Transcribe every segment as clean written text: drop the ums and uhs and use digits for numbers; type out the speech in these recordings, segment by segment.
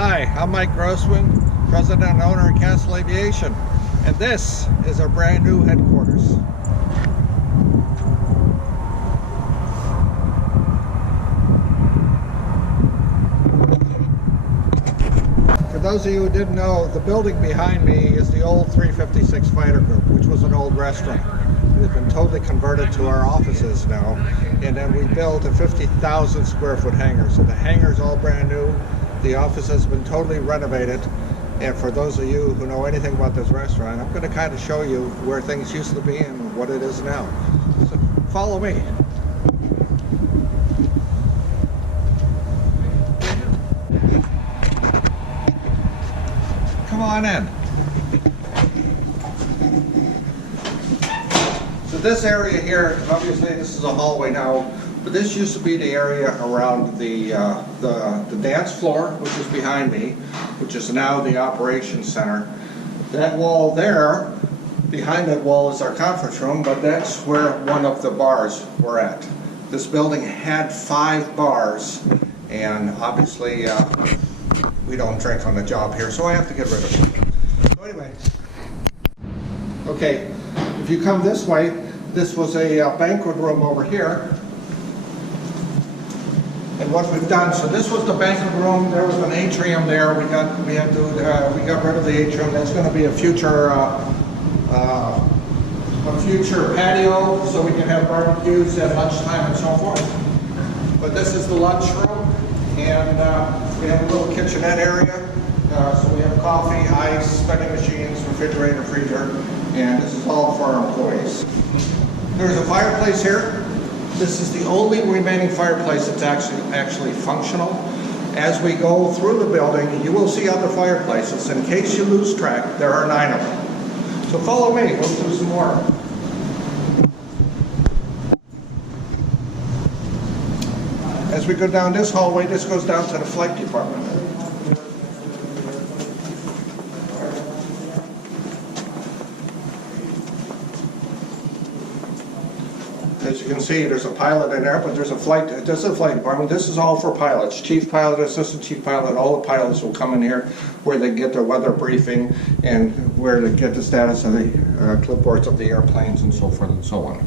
Hi, I'm Mike Grossman, President and owner of Castle Aviation, and this is our brand new headquarters. For those of you who didn't know, the building behind me is the old 356 Fighter Group, which was an old restaurant. It has been totally converted to our offices now, and then we built a 50,000 square foot hangar. So the hangar's all brand new. The office has been totally renovated, and for those of you who know anything about this restaurant, I'm going to kind of show you where things used to be and what it is now. So follow me. Come on in. So this area here, obviously this is a hallway now, but this used to be the area around the dance floor, which is behind me, which is now the operations center. That wall there, behind that wall is our conference room, but that's where one of the bars were at. This building had 5 bars, and obviously we don't drink on the job here, so I have to get rid of it. So anyway, okay, if you come this way, this was a banquet room over here. And what we've done, so this was the banquet room. There was an atrium there. We got rid of the atrium. That's going to be a future patio, so we can have barbecues at lunchtime and so forth. But this is the lunch room, and we have a little kitchenette area. So we have coffee, ice, vending machines, refrigerator, freezer, and this is all for our employees. There's a fireplace here. This is the only remaining fireplace that's actually functional. As we go through the building, you will see other fireplaces. In case you lose track, there are 9 of them. So follow me, we'll do some more. As we go down this hallway, this goes down to the flight department. As you can see, there's a pilot in there, but this is a flight department. This is all for pilots. Chief pilot, assistant chief pilot, all the pilots will come in here where they get their weather briefing and where they get the status of the clipboards of the airplanes and so forth and so on.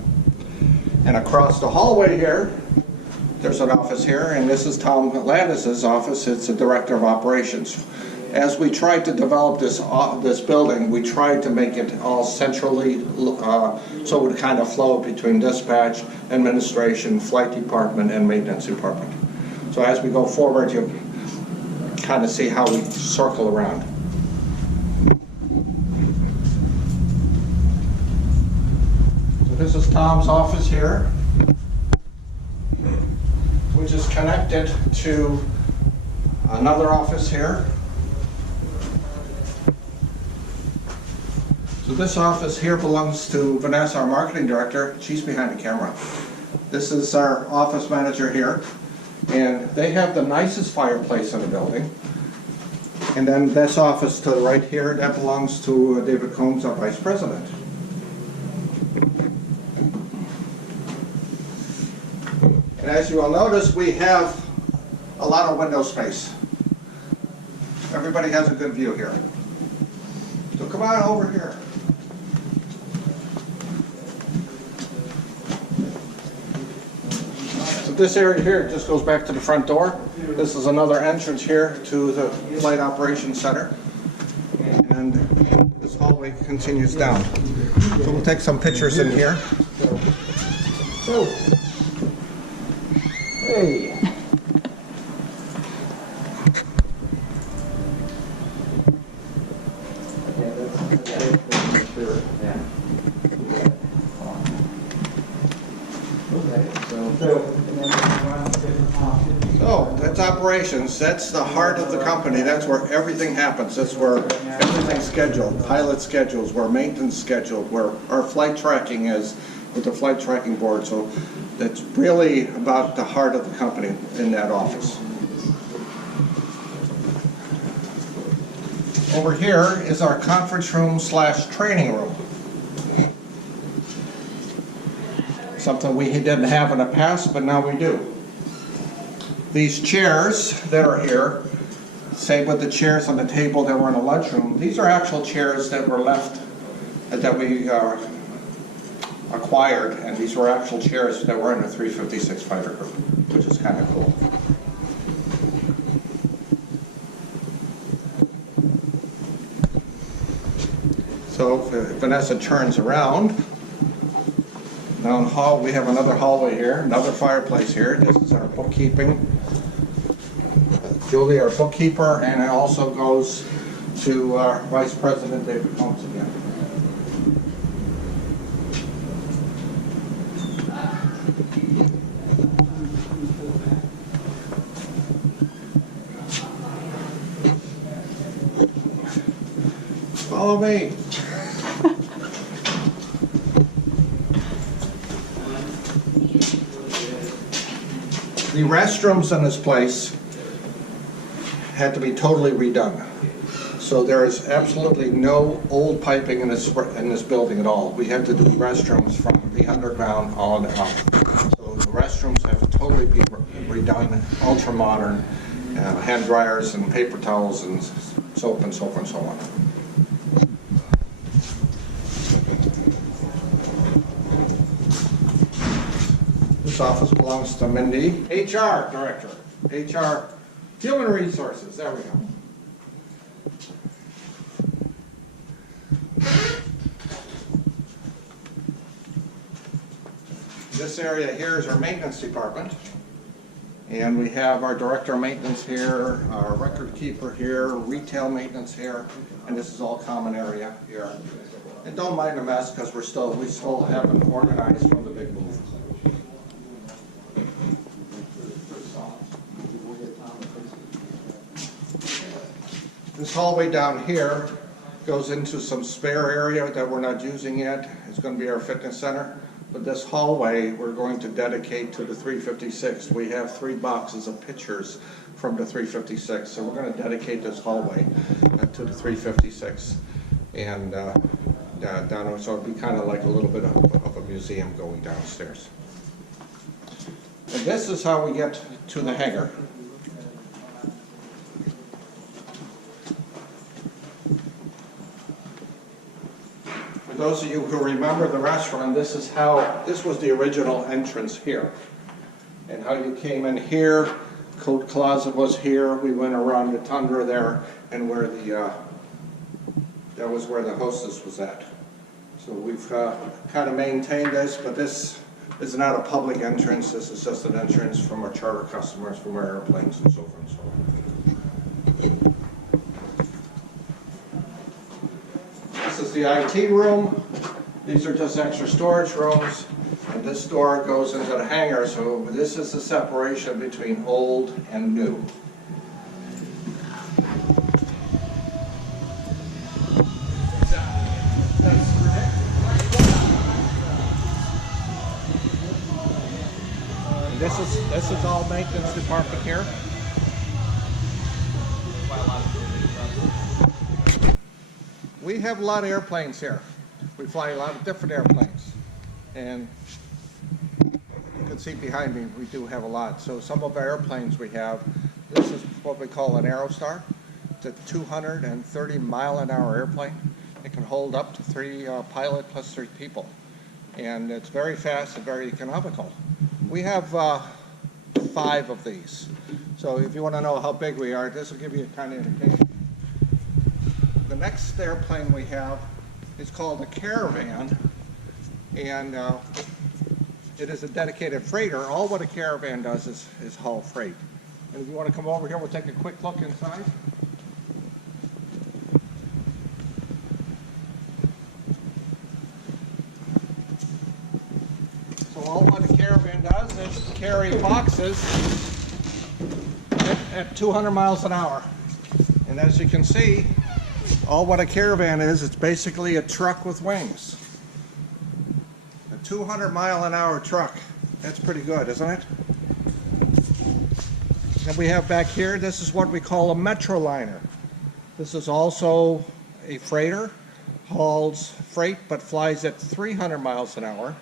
And across the hallway here, there's an office here, and this is Tom Landis' office. It's the director of operations. As we tried to develop this building, we tried to make it all centrally, so it would kind of flow between dispatch, administration, flight department, and maintenance department. So as we go forward, you kind of see how we circle around. So this is Tom's office here, which is connected to another office here. So this office here belongs to Vanessa, our marketing director. She's behind the camera. This is our office manager here. And they have the nicest fireplace in the building. And then this office to the right here, that belongs to David Combs, our vice president. And as you will notice, we have a lot of window space. Everybody has a good view here. So come on over here. This area here just goes back to the front door. This is another entrance here to the Flight Operations Center. And this hallway continues down. So we'll take some pictures in here. So, hey. So that's operations. That's the heart of the company. That's where everything happens. That's where everything's scheduled. Pilot schedules, where maintenance scheduled, where our flight tracking is with the flight tracking board. So that's really about the heart of the company in that office. Over here is our conference room / training room. Something we didn't have in the past, but now we do. These chairs that are here say with the chairs on the table that were in the lunchroom, these are actual chairs that were left, that we acquired, and these were actual chairs that were in the 356 fighter group, which is kind of cool. So if Vanessa turns around, down hall, we have another hallway here, another fireplace here. This is our bookkeeping. Julie, our bookkeeper, and it also goes to our Vice President David Combs again. Follow me. The restrooms in this place had to be totally redone. So there is absolutely no old piping in this building at all. We had to do restrooms from the underground on up. So the restrooms have to totally be redone, ultra modern, hand dryers and paper towels and soap and so forth and so on. This office belongs to Mindy, HR Director, HR Human Resources, there we go. This area here is our maintenance department. And we have our director of maintenance here, our record keeper here, retail maintenance here, and this is all common area here. And don't mind the mess because we still haven't organized from the big move. This hallway down here goes into some spare area that we're not using yet. It's going to be our fitness center. But this hallway we're going to dedicate to the 356. We have 3 boxes of pictures from the 356. So we're going to dedicate this hallway to the 356. And down, so it'll be kind of like a little bit of a museum going downstairs. And this is how we get to the hangar. For those of you who remember the restaurant, this was the original entrance here. And how you came in here, coat closet was here, we went around the tundra there, and where that was where the hostess was at. So we've kind of maintained this, but this is not a public entrance, this is just an entrance from our charter customers, from our airplanes and so forth and so on. This is the IT room. These are just extra storage rooms. And this door goes into the hangar, so this is the separation between old and new. This is all maintenance department here. We have a lot of airplanes here. We fly a lot of different airplanes. And you can see behind me, we do have a lot. So some of our airplanes we have, this is what we call an Aerostar. It's a 230-mile-an-hour airplane. It can hold up to 3 pilot plus 3 people. And it's very fast and very economical. We have 5 of these. So if you want to know how big we are, this will give you a kind of indication. The next airplane we have is called a Caravan, and it is a dedicated freighter. All what a Caravan does is haul freight. And if you want to come over here, we'll take a quick look inside. So all what a Caravan does is carry boxes at 200 miles an hour. And as you can see, all what a Caravan is, it's basically a truck with wings. A 200-mile-an-hour truck. That's pretty good, isn't it? And we have back here, this is what we call a Metroliner. This is also a freighter, hauls freight but flies at 300 miles an hour.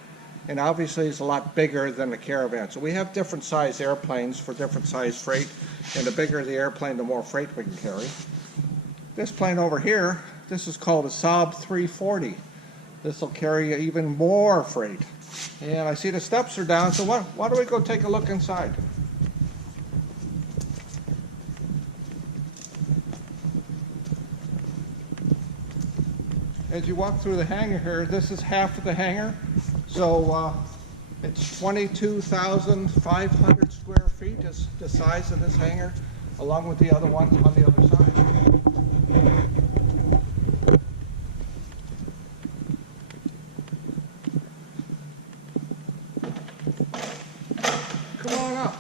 and obviously it's a lot bigger than the Caravan. So we have different size airplanes for different size freight, and the bigger the airplane, the more freight we can carry. This plane over here, this is called a Saab 340. This will carry even more freight. And I see the steps are down, so why don't we go take a look inside? As you walk through the hangar here, this is half of the hangar. So it's 22,500 square feet is the size of this hangar, along with the other ones on the other side. Come on up.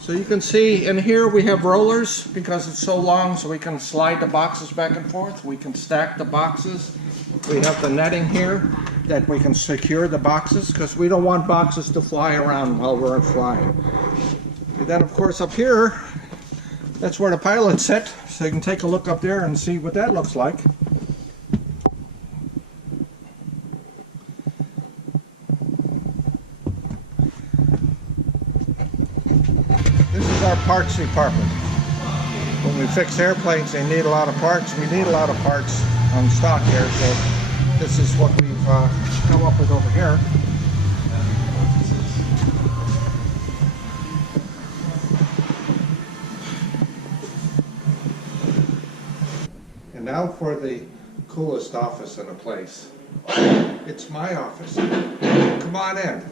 So you can see in here we have rollers because it's so long, so we can slide the boxes back and forth. We can stack the boxes. We have the netting here that we can secure the boxes because we don't want boxes to fly around while we're flying. And then of course up here, that's where the pilots sit. So you can take a look up there and see what that looks like. This is our parts department. When we fix airplanes, they need a lot of parts. We need a lot of parts on stock here, so this is what we've come up with over here. And now for the coolest office in the place. It's my office. Come on in.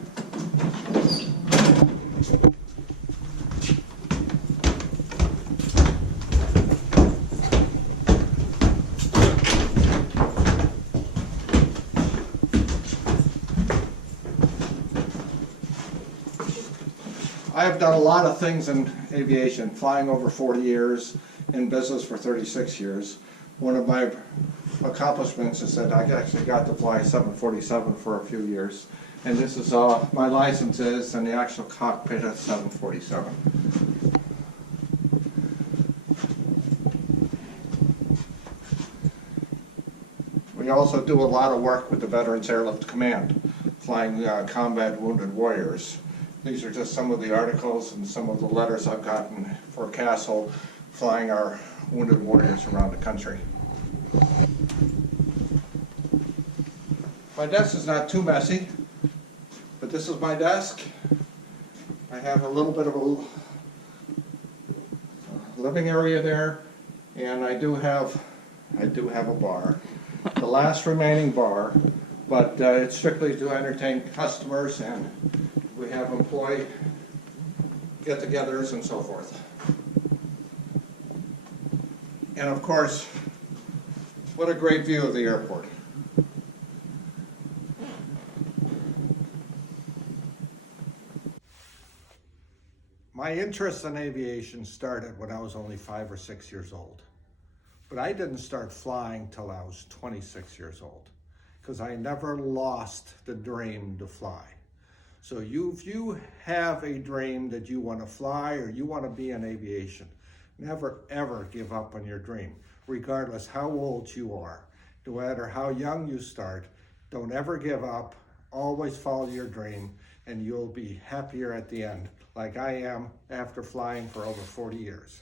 I have done a lot of things in aviation, flying over 40 years, in business for 36 years. One of my accomplishments is that I actually got to fly 747 for a few years. And this is my license is in the actual cockpit of 747. We also do a lot of work with the Veterans Airlift Command, flying combat wounded warriors. These are just some of the articles and some of the letters I've gotten for Castle, flying our wounded warriors around the country. My desk is not too messy, but this is my desk. I have a little bit of a living area there, and I do have a bar, the last remaining bar, but it's strictly to entertain customers, and we have employee get-togethers and so forth. And of course, what a great view of the airport. My interest in aviation started when I was only 5 or 6 years old. But I didn't start flying till I was 26 years old, because I never lost the dream to fly. So if you have a dream that you want to fly or you want to be in aviation, never ever give up on your dream, regardless how old you are. No matter how young you start, don't ever give up. Always follow your dream, and you'll be happier at the end, like I am after flying for over 40 years.